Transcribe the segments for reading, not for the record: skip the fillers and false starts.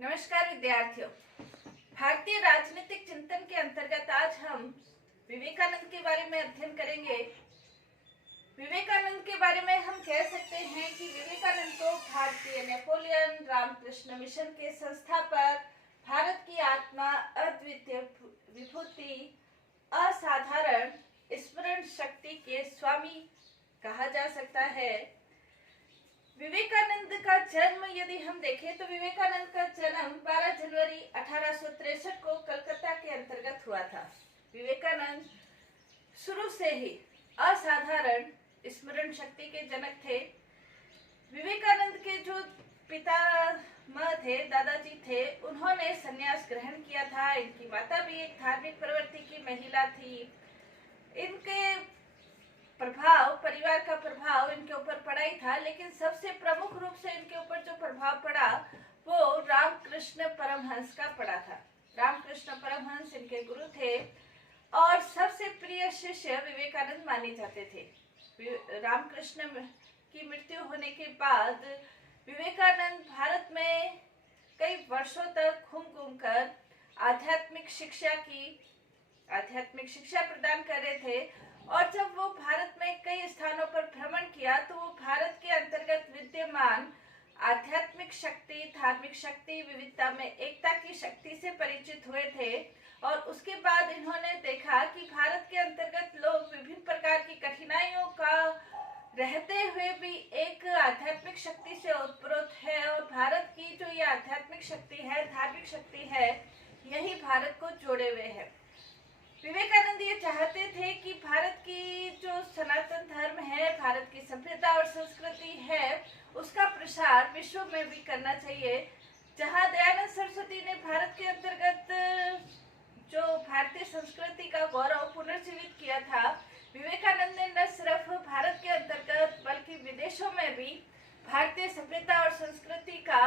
नमस्कार विद्यार्थियों। भारतीय राजनीतिक चिंतन के अंतर्गत आज हम विवेकानंद के बारे में अध्ययन करेंगे। विवेकानंद के बारे में हम कह सकते हैं कि विवेकानंद को भारतीय नेपोलियन रामकृष्ण मिशन के संस्थापक, भारत की आत्मा, अद्वितीय विभूति, असाधारण स्मरण शक्ति के स्वामी कहा जा सकता है। विवेकानंद का जन्म यदि हम देखें तो विवेकानंद का जन्म 12 जनवरी 1863 को कलकत्ता के अंतर्गत हुआ था। विवेकानंद शुरू से ही असाधारण स्मरण शक्ति के जनक थे। विवेकानंद के जो पितामह थे, दादाजी थे, उन्होंने संन्यास ग्रहण किया था। इनकी माता भी एक धार्मिक प्रवृत्ति की महिला थी। इनके प्रभाव, परिवार का प्रभाव इनके ऊपर पड़ा ही था, लेकिन सबसे प्रमुख रूप से इनके ऊपर जो प्रभाव पड़ा वो रामकृष्ण परमहंस का पड़ा था। रामकृष्ण परमहंस इनके गुरु थे और सबसे प्रिय शिष्य विवेकानंद माने जाते थे। रामकृष्ण की मृत्यु होने के बाद विवेकानंद भारत में कई वर्षों तक घूम कर आध्यात्मिक शिक्षा प्रदान कर रहे थे। और जब वो भारत में कई स्थानों पर भ्रमण किया तो वो भारत के अंतर्गत विद्यमान आध्यात्मिक शक्ति, धार्मिक शक्ति, विविधता में एकता की शक्ति से परिचित हुए थे। और उसके बाद इन्होंने देखा कि भारत के अंतर्गत लोग विभिन्न प्रकार की कठिनाइयों का रहते हुए भी एक आध्यात्मिक शक्ति से ओतप्रोत है। और भारत की जो ये आध्यात्मिक शक्ति है, धार्मिक शक्ति है, यही भारत को जोड़े हुए है। विवेकानंद ये चाहते थे कि भारत की जो सनातन धर्म है, भारत की सभ्यता और संस्कृति है, उसका प्रसार विश्व में भी करना चाहिए। जहाँ दयानंद सरस्वती ने भारत के अंतर्गत जो भारतीय संस्कृति का गौरव पुनर्जीवित किया था, विवेकानंद ने न सिर्फ भारत के अंतर्गत बल्कि विदेशों में भी भारतीय सभ्यता और संस्कृति का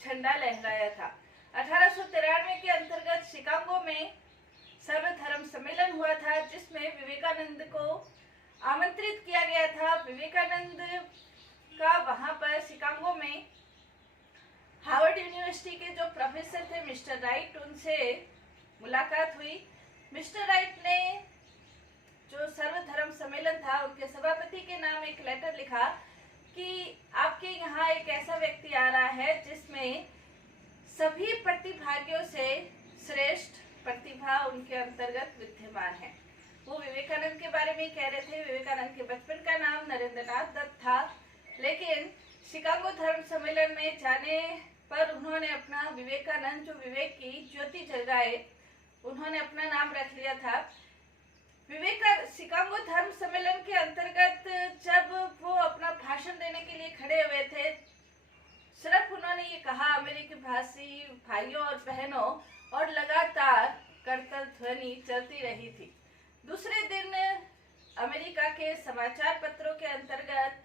झंडा लहराया था। 1893 के अंतर्गत शिकागो में सर्वधर्म सम्मेलन हुआ था, जिसमें विवेकानंद को आमंत्रित किया गया था। विवेकानंद का वहां पर शिकागो में हार्वर्ड यूनिवर्सिटी के जो प्रोफेसर थे मिस्टर राइट, उनसे मुलाकात हुई। मिस्टर राइट ने जो सर्वधर्म सम्मेलन था, उनके सभापति के नाम एक लेटर लिखा कि आपके यहाँ एक ऐसा व्यक्ति आ रहा है जिसमें सभी प्रतिभागियों से श्रेष्ठ प्रतिभा उनके अंतर्गत विद्यमान है। वो विवेकानंद के बारे में कह रहे थे। विवेकानंद के बचपन का नाम नरेंद्रनाथ दत्त था, लेकिन शिकागो धर्म सम्मेलन में जाने पर उन्होंने अपना विवेकानंद, जो विवेक की ज्योति जगाए, उन्होंने अपना नाम रख लिया था। शिकागो धर्म सम्मेलन के अंतर्गत जब वो अपना भाषण देने के लिए खड़े हुए थे, सिर्फ उन्होंने ये कहा अमेरिकी भाषी भाइयों और बहनों, और लगातार करतल ध्वनि चलती रही थी। दूसरे दिन अमेरिका के समाचार पत्रों के अंतर्गत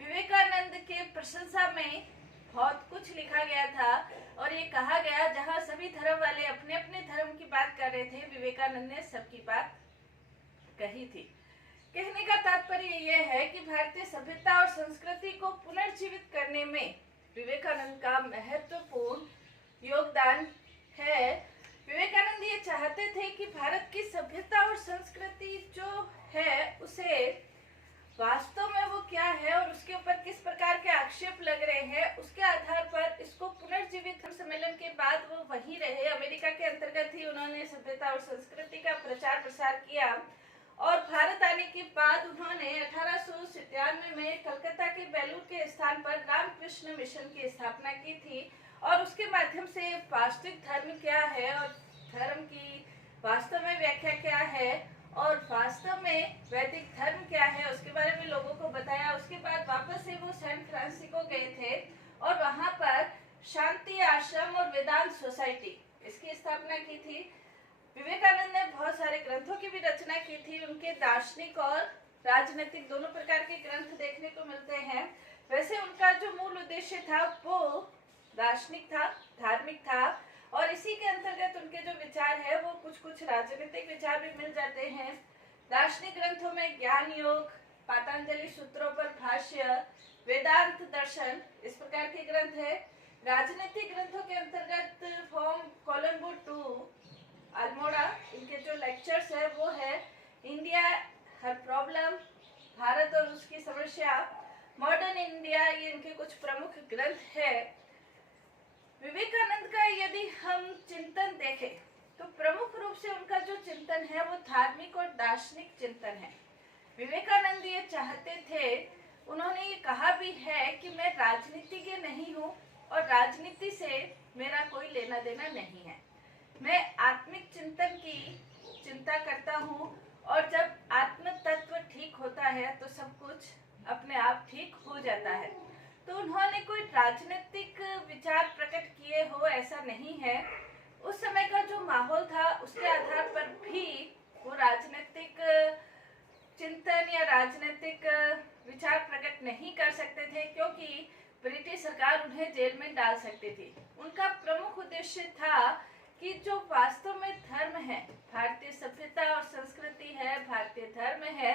विवेकानंद के प्रशंसा में बहुत कुछ लिखा गया था और ये कहा गया, जहां सभी धर्म वाले अपने अपने धर्म की बात कर रहे थे, विवेकानंद ने सबकी बात कही थी। कहने का तात्पर्य यह है कि भारतीय सभ्यता और संस्कृति को पुनर्जीवित करने में विवेकानंद का महत्वपूर्ण योगदान है। विवेकानंद ये चाहते थे कि भारत की सभ्यता और संस्कृति जो है उसे वास्तव में वो क्या है और उसके ऊपर किस प्रकार के आक्षेप लग रहे हैं, उसके आधार पर इसको पुनर्जीवित सम्मेलन के बाद वो वहीं रहे। अमेरिका के अंतर्गत ही उन्होंने सभ्यता और संस्कृति का प्रचार प्रसार किया। और भारत आने के बाद उन्होंने 1897 में कलकत्ता के बेलूर के स्थान पर रामकृष्ण मिशन की स्थापना की थी। और उसके माध्यम से वास्तविक धर्म क्या है और धर्म की वास्तव में व्याख्या क्या है और वास्तव में वैदिक धर्म क्या है, उसके बारे में लोगों को बताया। उसके बाद वापस से वो सैन फ्रांसिस्को गए थे और वहां पर शांति आश्रम और वेदांत सोसाइटी, इसकी स्थापना की थी। विवेकानंद ने बहुत सारे ग्रंथों की भी रचना की थी। उनके दार्शनिक और राजनीतिक दोनों प्रकार के ग्रंथ देखने को मिलते हैं। वैसे उनका जो मूल उद्देश्य था वो दार्शनिक था, धार्मिक था, और इसी के अंतर्गत उनके जो विचार है वो कुछ राजनीतिक विचार भी मिल जाते हैं। दार्शनिक ग्रंथों में ज्ञान योग, पातंजलि सूत्रों पर भाष्य, वेदांत दर्शन, इस प्रकार के ग्रंथ है। राजनीतिक ग्रंथों के अंतर्गत चिंतन है वो धार्मिक और दार्शनिक चिंतन है। विवेकानंद ये चाहते थे, उन्होंने ये कहा भी है कि मैं राजनीतिज्ञ नहीं हूँ और राजनीति से मेरा कोई लेना देना नहीं है। मैं आत्मिक चिंतन की चिंता करता हूँ और जब आत्म तत्व ठीक होता है तो सब कुछ अपने आप ठीक हो जाता है। तो उन्होंने कोई राजनीतिक विचार प्रकट किए हो ऐसा नहीं है। उस समय का जो माहौल था उसके आधार पर भी वो राजनीतिक चिंतन या राजनीतिक विचार प्रकट नहीं कर सकते थे, क्योंकि ब्रिटिश सरकार उन्हें जेल में डाल सकती थी। उनका प्रमुख उद्देश्य था कि जो वास्तव में धर्म है, भारतीय सभ्यता और संस्कृति है, भारतीय धर्म है,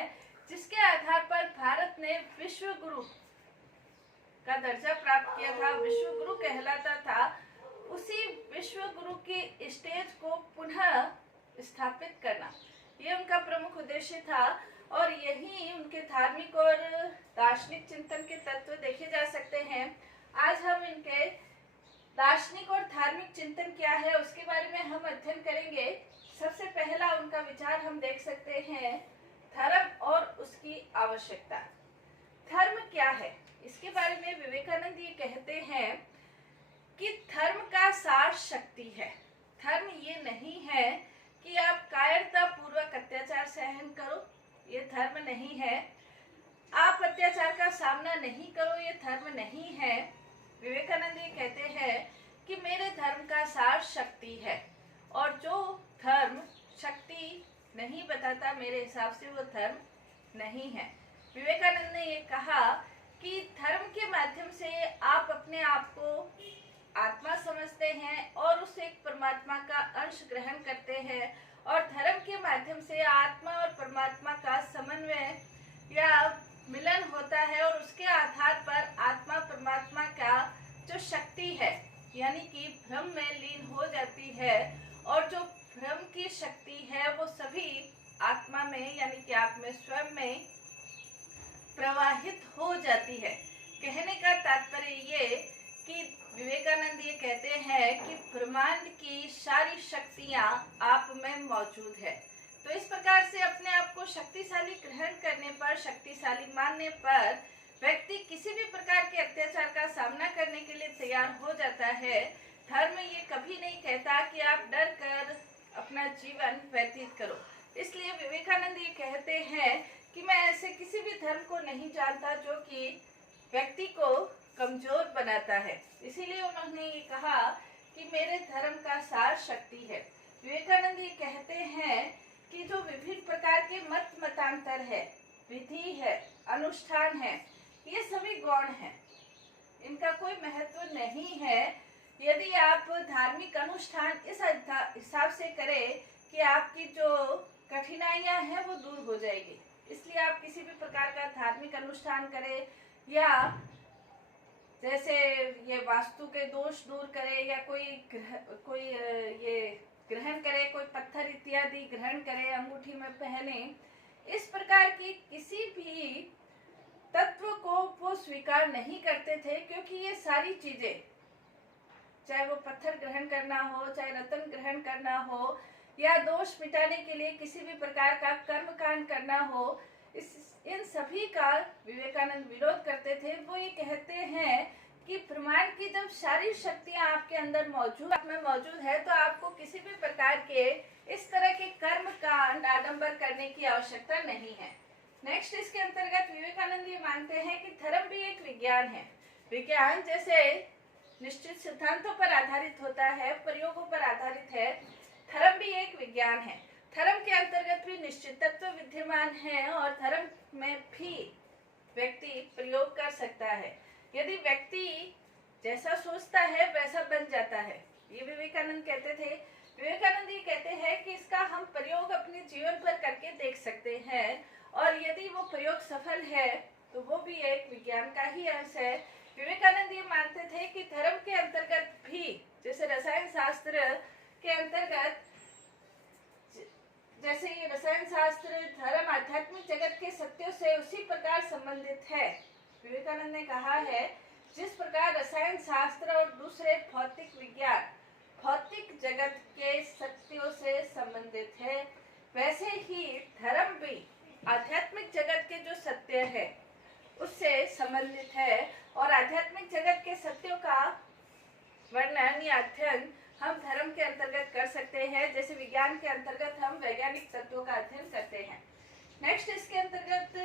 जिसके आधार पर भारत ने विश्व गुरु का दर्जा प्राप्त किया था, विश्व गुरु कहलाता था, उसी विश्व गुरु की स्टेज को पुनः स्थापित करना, ये उनका प्रमुख उद्देश्य था। और यही उनके धार्मिक और दार्शनिक चिंतन के तत्व देखे जा सकते हैं। आज हम इनके दार्शनिक और धार्मिक चिंतन क्या है उसके बारे में हम अध्ययन करेंगे। सबसे पहला उनका विचार हम देख सकते हैं, धर्म और उसकी आवश्यकता। धर्म क्या है, इसके बारे में विवेकानंद ये कहते हैं कि धर्म का सार शक्ति है। धर्म ये नहीं है कि आप कायरता पूर्वक अत्याचार सहन करो, ये धर्म नहीं है। आप अत्याचार का सामना नहीं करो, ये धर्म नहीं है। विवेकानंद ये कहते हैं कि मेरे धर्म का सार शक्ति है, और जो धर्म शक्ति नहीं बताता मेरे हिसाब से वो धर्म नहीं है। विवेकानंद ने ये कहा कि धर्म के माध्यम से आप अपने आप को आत्मा समझते हैं और उस एक परमात्मा का अंश ग्रहण करते हैं, और धर्म के माध्यम से आत्मा और परमात्मा का समन्वय या मिलन होता है, और उसके आधार पर आत्मा परमात्मा का जो शक्ति है यानी कि ब्रह्म में लीन हो जाती है, और जो ब्रह्म की शक्ति है वो सभी आत्मा में यानी कि आप में स्वयं में प्रवाहित हो जाती है। कहने का तात्पर्य ये कि विवेकानंद ये कहते हैं कि ब्रह्मांड की सारी शक्तियां आप में मौजूद है। तो इस प्रकार से अपने आप को शक्तिशाली ग्रहण करने पर, शक्तिशाली मानने पर व्यक्ति किसी भी प्रकार के अत्याचार का सामना करने के लिए तैयार हो जाता है। धर्म ये कभी नहीं कहता कि आप डर कर अपना जीवन व्यतीत करो। इसलिए विवेकानंद ये कहते हैं कि मैं ऐसे किसी भी धर्म को नहीं जानता जो कि व्यक्ति को कमजोर बनाता है। इसीलिए उन्होंने ये कहा कि मेरे धर्म का सार शक्ति है। विवेकानंद ये कहते हैं कि जो विभिन्न प्रकार के मत मतांतर है, विधि है, अनुष्ठान है, ये सभी गौण हैं, इनका कोई महत्व नहीं है यदि आप धार्मिक अनुष्ठान इस हिसाब से करें कि आपकी जो कठिनाइयां हैं वो दूर हो जाएगी। इसलिए आप किसी भी प्रकार का धार्मिक अनुष्ठान करें, या जैसे ये वास्तु के दोष दूर करे, या कोई ये ग्रहण करे, कोई पत्थर इत्यादि ग्रहण करे, अंगूठी में पहने, इस प्रकार की किसी भी तत्व को वो स्वीकार नहीं करते थे, क्योंकि ये सारी चीजें, चाहे वो पत्थर ग्रहण करना हो, चाहे रत्न ग्रहण करना हो, या दोष मिटाने के लिए किसी भी प्रकार का कर्मकांड करना हो, इन सभी का विवेकानंद विरोध करते थे। वो ये कहते हैं कि ब्रह्मांड की जब सारी शक्तियां आपके अंदर मौजूद है तो आपको किसी भी प्रकार के इस तरह के कर्म का आडंबर करने की आवश्यकता नहीं है। नेक्स्ट, इसके अंतर्गत विवेकानंद ये मानते हैं कि धर्म भी एक विज्ञान है। विज्ञान जैसे निश्चित सिद्धांतों पर आधारित होता है, प्रयोगों पर आधारित है, धर्म भी एक विज्ञान है। धर्म के अंतर्गत भी निश्चित तत्व विद्यमान है, और धर्म में भी व्यक्ति प्रयोग कर सकता है। यदि व्यक्ति जैसा सोचता है वैसा बन जाता है, ये विवेकानंद कहते थे। विवेकानंद ये कहते हैं कि इसका हम प्रयोग अपने जीवन पर करके देख सकते हैं, और यदि वो प्रयोग सफल है तो वो भी एक विज्ञान का ही अंश है। विवेकानंद ये मानते थे कि धर्म के अंतर्गत भी, जैसे रसायन शास्त्र के अंतर्गत, जैसे ये रसायन शास्त्र धर्म आध्यात्मिक जगत के सत्यों से उसी प्रकार संबंधित है। विवेकानंद ने कहा है जिस प्रकार रसायन शास्त्र और दूसरे भौतिक विज्ञान भौतिक जगत के सत्यों से संबंधित है, है उससे संबंधित है और आध्यात्मिक जगत के सत्यों का वर्णन या अध्ययन हम धर्म के अंतर्गत कर सकते हैं, जैसे विज्ञान के अंतर्गत हम वैज्ञानिक तत्वों का अध्ययन करते हैं। नेक्स्ट, इसके अंतर्गत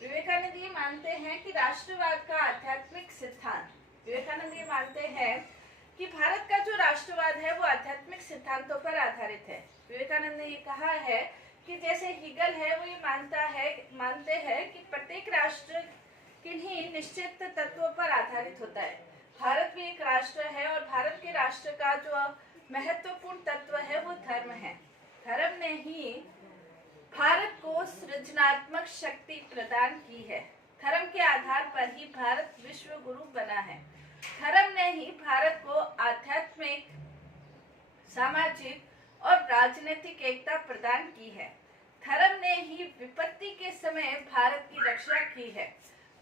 विवेकानंद ये मानते हैं कि राष्ट्रवाद का आध्यात्मिक सिद्धांत, विवेकानंद ये मानते हैं कि भारत का जो राष्ट्रवाद है वो आध्यात्मिक सिद्धांतों पर आधारित है। विवेकानंद ने ये कहा है कि जैसे हीगल है वो ये मानते हैं कि प्रत्येक राष्ट्र किन्हीं निश्चित तत्वों पर आधारित होता है। भारत भी एक राष्ट्र है और भारत के राष्ट्र का जो महत्वपूर्ण तत्व है वो धर्म है। धर्म ने ही भारत को सृजनात्मक शक्ति प्रदान की है। धर्म के आधार पर ही भारत विश्व गुरु बना है। धर्म ने ही भारत को आध्यात्मिक, सामाजिक और राजनीतिक एकता प्रदान की है। धर्म ने ही विपत्ति के समय भारत की रक्षा की है।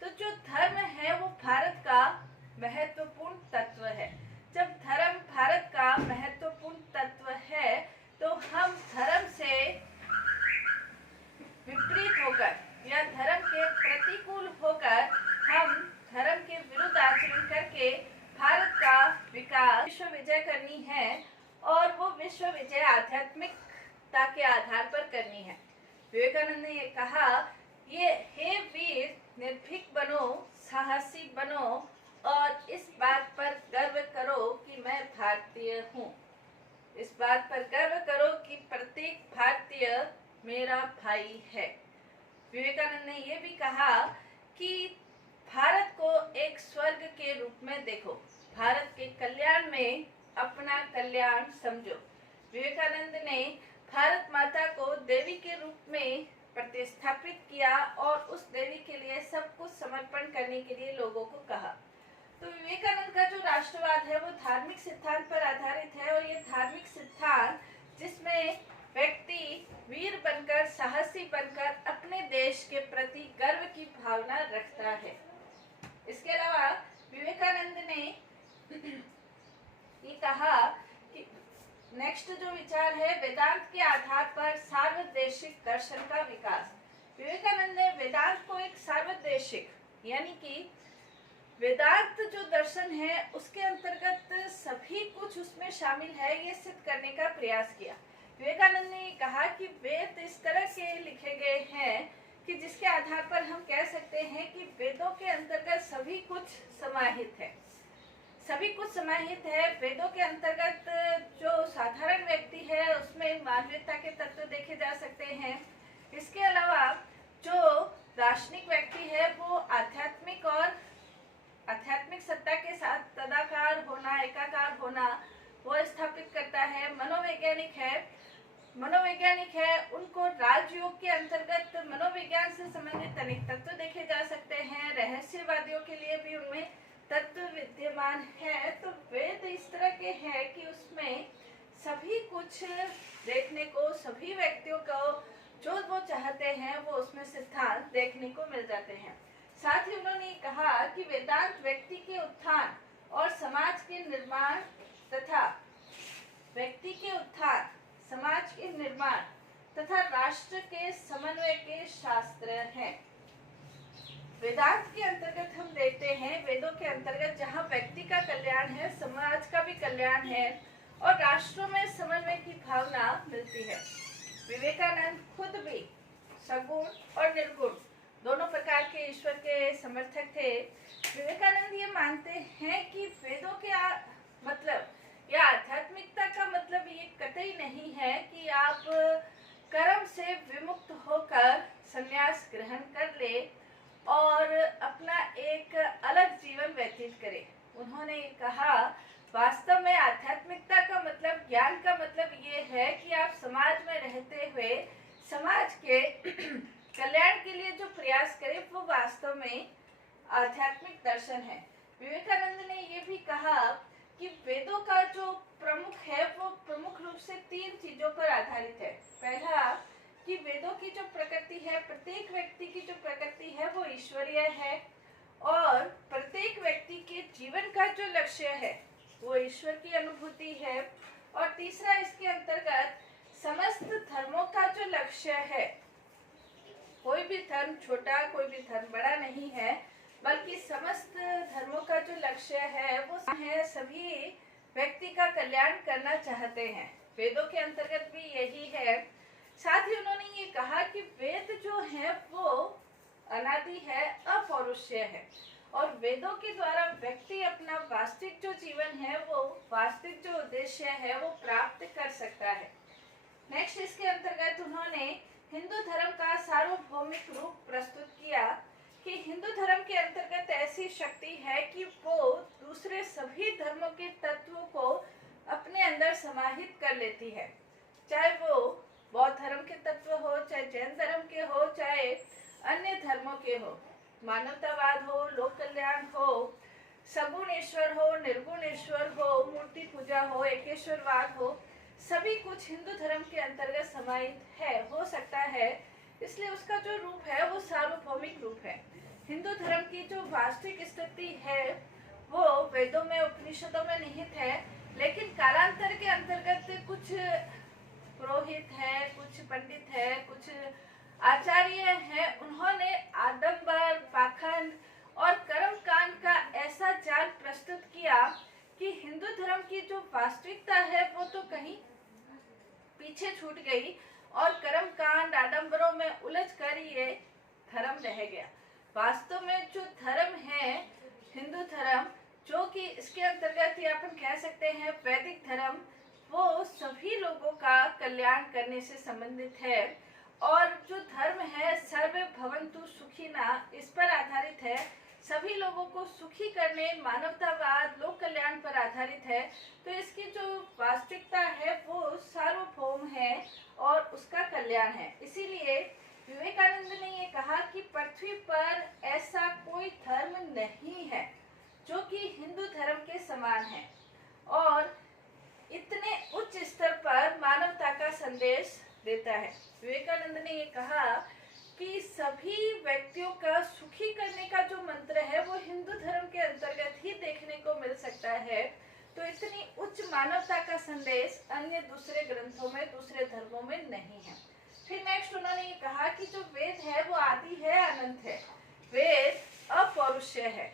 तो जो धर्म है वो भारत का महत्वपूर्ण तत्व है। जब धर्म भारत का महत्वपूर्ण तत्व है तो हम धर्म से विपरीत होकर या धर्म के प्रतिकूल होकर हम धर्म के विरुद्ध आचरण करके भारत का विकास, विश्व विजय करनी है और वो विश्व विजय आध्यात्मिकता के आधार पर करनी है। विवेकानंद ने ये कहा, ये हे वीर निर्भीक बनो, साहसी बनो और इस बात पर गर्व करो कि मैं भारतीय हूँ। इस बात पर गर्व करो कि प्रत्येक भारतीय मेरा भाई है। विवेकानंद ने यह भी कहा कि भारत को एक स्वर्ग के रूप में देखो, भारत के कल्याण में अपना कल्याण समझो। विवेकानंद ने भारत माता को देवी के रूप में प्रतिस्थापित किया और उस देवी के लिए सब कुछ समर्पण करने के लिए लोगों को कहा। तो विवेकानंद का जो राष्ट्रवाद है वो धार्मिक सिद्धांत पर आधारित है और ये धार्मिक सिद्धांत जिसमें व्यक्ति वीर बनकर, साहसी बनकर अपने देश के प्रति गर्व की भावना रखता है। इसके अलावा विवेकानंद ने ये कहा कि नेक्स्ट जो विचार है, वेदांत के आधार पर सार्वदेशिक दर्शन का विकास। विवेकानंद ने वेदांत को एक सार्वदेशिक यानी कि वेदांत जो दर्शन है उसके अंतर्गत सभी कुछ उसमें शामिल है, ये सिद्ध करने का प्रयास किया। विवेकानंद ने कहा कि वेद इस तरह के लिखे गए हैं कि जिसके आधार पर हम कह सकते हैं कि वेदों के अंतर्गत सभी कुछ समाहित है, सभी कुछ समाहित है। वेदों के अंतर्गत जो साधारण व्यक्ति है उसमें मानवीयता के तत्व देखे जा सकते हैं। इसके अलावा जो दार्शनिक व्यक्ति है वो आध्यात्मिक और आध्यात्मिक सत्ता के साथ तदाकार होना, एकाकार होना वो स्थापित करता है। मनोवैज्ञानिक है, उनको राजयोग के अंतर्गत मनोविज्ञान से संबंधित अनेक तत्व देखे जा सकते हैं। रहस्यवादियों के लिए भी उनमें तत्व विद्यमान है। तो वेद इस तरह के हैं कि उसमें सभी कुछ देखने को, सभी व्यक्तियों को जो वो चाहते हैं वो उसमें सिद्धांत देखने को मिल जाते हैं। साथ ही उन्होंने कहा कि वेदांत व्यक्ति के उत्थान और समाज के निर्माण तथा राष्ट्र के समन्वय के शास्त्र हैं। वेदांत के अंतर्गत हम देखते हैं, वेदों के अंतर्गत जहाँ व्यक्ति का कल्याण है, समाज का भी कल्याण है और राष्ट्रों में समन्वय की भावना मिलती है। विवेकानंद खुद भी सगुण और निर्गुण दोनों प्रकार के ईश्वर के समर्थक थे। विवेकानंद ये मानते हैं कि वेदों के मतलब या आध्यात्मिकता का मतलब ये कतई नहीं है कि आप कर्म से विमुक्त होकर संन्यास ग्रहण कर ले और अपना एक अलग जीवन व्यतीत करें। उन्होंने कहा, वास्तव में आध्यात्मिकता का मतलब, ज्ञान का मतलब ये है कि आप समाज में रहते हुए समाज के कल्याण के लिए जो प्रयास करें वो वास्तव में आध्यात्मिक दर्शन है। विवेकानंद ने ये भी कहा कि वेदों का जो प्रमुख है वो प्रमुख रूप से 3 चीजों पर आधारित है। पहला कि वेदों की जो प्रकृति है, प्रत्येक व्यक्ति की जो प्रकृति है वो ईश्वरीय है और प्रत्येक व्यक्ति के जीवन का जो लक्ष्य है वो ईश्वर की अनुभूति है। और तीसरा, इसके अंतर्गत समस्त धर्मों का जो लक्ष्य है कोई भी धर्म छोटा, कोई भी धर्म बड़ा नहीं है, बल्कि समस्त धर्मों का जो लक्ष्य है वो है सभी व्यक्ति का कल्याण करना चाहते हैं। वेदों के अंतर्गत भी यही है। साथ ही उन्होंने ये कहा कि वेद जो है वो अनादि है, अपौरुषेय है, और वेदों के द्वारा व्यक्ति अपना वास्तविक जो जीवन है, वो वास्तविक जो उद्देश्य है वो प्राप्त कर सकता है। नेक्स्ट इसके अंतर्गत उन्होंने हिंदू धर्म का सार्वभौमिक रूप प्रस्तुत किया कि हिंदू धर्म के अंतर्गत ऐसी शक्ति है कि वो दूसरे सभी धर्मों के तत्वों को अपने अंदर समाहित कर लेती है, चाहे वो बौद्ध धर्म के तत्व हो, चाहे जैन धर्म के हो, चाहे अन्य धर्मों के हो, मानवतावाद हो, लोक कल्याण हो, सगुण ईश्वर हो, निर्गुण ईश्वर हो, मूर्ति पूजा हो, एकेश्वरवाद हो, सभी कुछ हिंदू धर्म के अंतर्गत समाहित है, हो सकता है। इसलिए उसका जो रूप है वो सार्वभौमिक रूप है। हिंदू धर्म की जो वास्तविक स्थिति है वो वेदों में, उपनिषदों में निहित है, लेकिन कालांतर के अंतर्गत कुछ पुरोहित है, कुछ पंडित है, कुछ आचार्य हैं, उन्होंने आडंबर, पाखंड और कर्मकांड का ऐसा जाल प्रस्तुत किया कि हिंदू धर्म की जो वास्तविकता है वो तो कहीं पीछे छूट गई और कर्मकांड, आडंबरों में उलझ कर ये धर्म रह गया। वास्तव में जो धर्म है हिंदू धर्म, जो कि इसके अंतर्गत ही अपन कह सकते हैं वैदिक धर्म, वो सभी लोगों का कल्याण करने से संबंधित है। और जो धर्म है सर्वे भवन्तु सुखिना, इस पर आधारित है, सभी लोगों को सुखी करने, मानवतावाद, लोक कल्याण पर आधारित है। तो इसकी जो वास्तविकता है वो सार्वभौम है और उसका कल्याण है। इसीलिए विवेकानंद ने ये कहा कि पृथ्वी पर ऐसा कोई धर्म नहीं है जो कि हिंदू धर्म के समान है और इतने उच्च स्तर पर मानवता का संदेश देता है। विवेकानंद ने ये कहा कि सभी व्यक्तियों का सुखी करने का जो मंत्र है वो हिंदू धर्म के अंतर्गत ही देखने को मिल सकता है। तो इतनी उच्च मानवता का संदेश अन्य दूसरे ग्रंथों में, दूसरे धर्मों में नहीं है। फिर नेक्स्ट उन्होंने ये कहा कि जो वेद है वो आदि है, अनंत है। वेद अपौरुषेय है,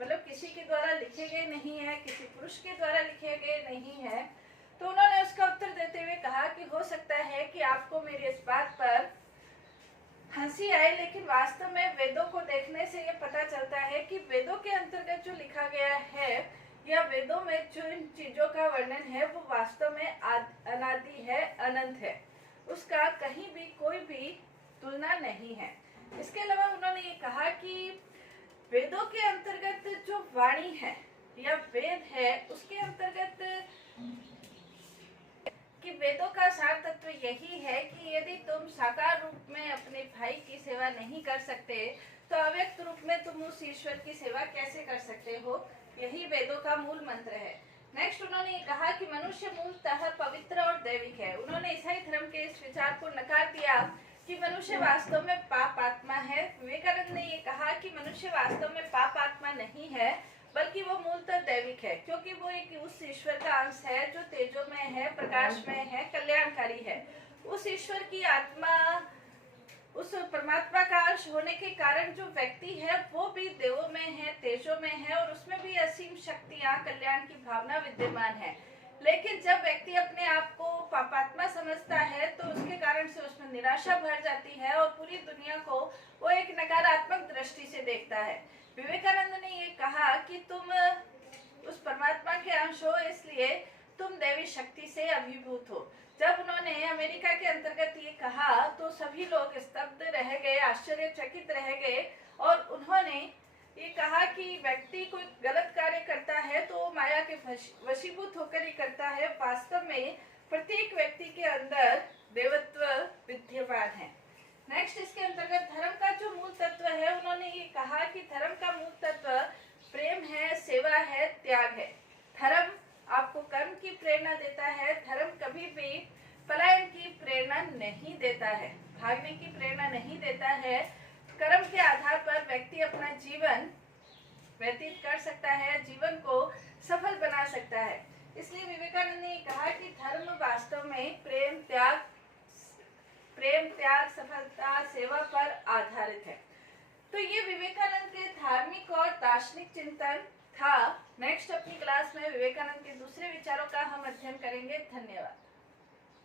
मतलब किसी के द्वारा लिखे गए नहीं है, किसी पुरुष के द्वारा लिखे गए नहीं है। तो उन्होंने उसका उत्तर देते हुए कहा कि हो सकता है कि आपको मेरी इस बात पर हंसी आए, लेकिन वास्तव में वेदों को देखने से ये पता चलता है कि वेदों के अंतर्गत जो लिखा गया है या वेदों में जो इन चीजों का वर्णन है वो वास्तव में अनादि है, अनंत है, उसका कहीं भी कोई भी तुलना नहीं है। इसके अलावा उन्होंने ये कहा कि वेदों के अंतर्गत जो वाणी है या वेद है उसके अंतर्गत कि वेदों का सार तत्व यही है कि यदि तुम साकार रूप में अपने भाई की सेवा नहीं कर सकते तो अव्यक्त रूप में तुम उस ईश्वर की सेवा कैसे कर सकते हो, यही वेदों का मूल मंत्र है। नेक्स्ट उन्होंने ये कहा कि मनुष्य मूलतः पवित्र और दैविक है। उन्होंने ईसाई धर्म के इस विचार को नकार दिया कि मनुष्य वास्तव में पाप आत्मा है। विवेकानंद ने ये कहा कि मनुष्य वास्तव में पाप आत्मा नहीं है, बल्कि वो मूलतः दैविक है, क्योंकि वो एक उस ईश्वर का अंश है जो तेजोमय है, प्रकाशमय है, कल्याणकारी है। उस ईश्वर की आत्मा, उस परमात्मा का अंश होने के कारण जो व्यक्ति है वो भी देवों में है, तेजों में है और उसमें भी असीम शक्तियां, कल्याण की भावना विद्यमान है। लेकिन जब व्यक्ति अपने आप को पापात्मा समझता है तो उसके कारण से उसमें निराशा भर जाती है और पूरी दुनिया को वो एक नकारात्मक दृष्टि से देखता है। विवेकानंद ने ये कहा कि तुम उस परमात्मा के अंश हो, इसलिए तुम दैवी शक्ति से अभिभूत हो। जब उन्होंने अमेरिका के अंतर्गत ये कहा तो सभी लोग स्तब्ध रह गए, आश्चर्यचकित रह गए और उन्होंने ये कहा कि व्यक्ति कोई गलत कार्य करता है तो वो माया के वशीभूत होकर ही करता है। वास्तव में प्रत्येक व्यक्ति के अंदर देवत्व विद्यमान है। नेक्स्ट इसके अंतर्गत धर्म का जो मूल तत्व है, उन्होंने ये कहा कि धर्म का मूल तत्व प्रेम है, सेवा है, त्याग है। धर्म आपको कर्म की प्रेरणा देता है, धर्म कभी भी पलायन की प्रेरणा नहीं देता है, भागने की प्रेरणा नहीं देता है। कर्म के आधार पर व्यक्ति अपना जीवन व्यतीत कर सकता है, जीवन को सफल बना सकता है। इसलिए विवेकानंद ने कहा कि धर्म वास्तव में प्रेम, प्रेम, त्याग, सफलता, सेवा पर आधारित है। तो ये विवेकानंद के धार्मिक और दार्शनिक चिंतन था। नेक्स्ट अपनी क्लास में विवेकानंद के दूसरे विचारों का हम अध्ययन करेंगे। धन्यवाद।